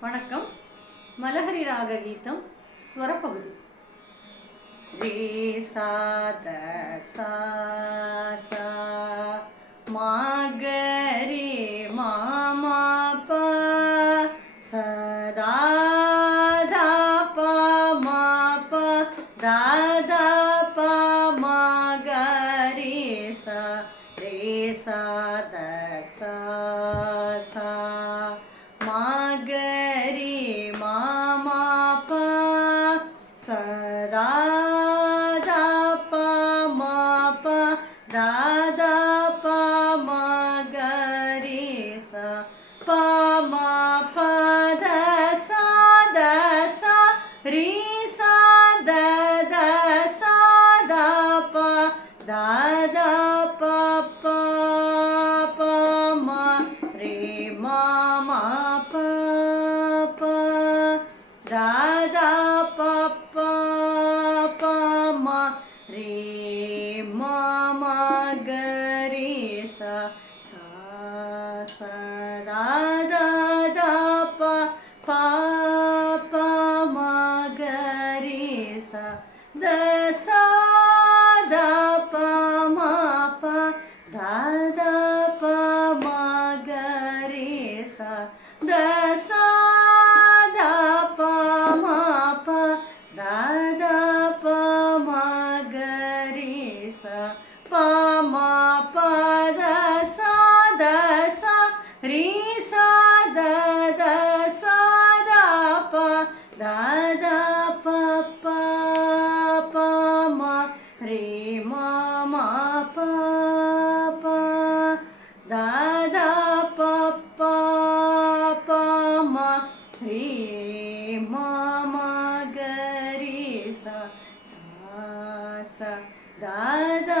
வணக்கம். மலஹரி ராக கீதம் ஸ்வரப்பகுதி. ரே சா த சா சா மா க ரே மா மா ப ச தா தா ப மா ப தா தா ப மா க ரே சா ரே சா த சா சா மா க ரே மா மா ப ச தா தா ப மா ப தா தா ப மா க ரே சா ப மா ப த சா த சா ரீ சா த த சா த ப த த ப ப ப ಮ ரே மா மா ப ப த த ப ப ப ಮ ரே மா மா க ரே சா சா ச ದ ದ ದ ಪ ಪ ಪ ಮ ಗ ರೇ ಸಾ ದ ಸಾ ದ ಪ ಮ ಪ ದ ದ ಪ ಮ ಗ ರೇ ಸಾ ದ ಸಾ ದ ಪ ಮ ಪ ದ ದ ಪ ಮ ಗ ರೇ ಸಾ ಪ ಮ ಪ ದ ಸಾ ದ ಸಾ ರೀ saw the the saw the ಪ ದ ದ ಪ ಪ ಪ ಮ ರೇ ಮಾ ಮಾ ಪ ಪ ದ ದ ಪ ಪ ಪ ಮ ರೇ ಮಾ ಮಾ ಗ ರೇ ಸಾ ಸಾ ಸ ದ ದ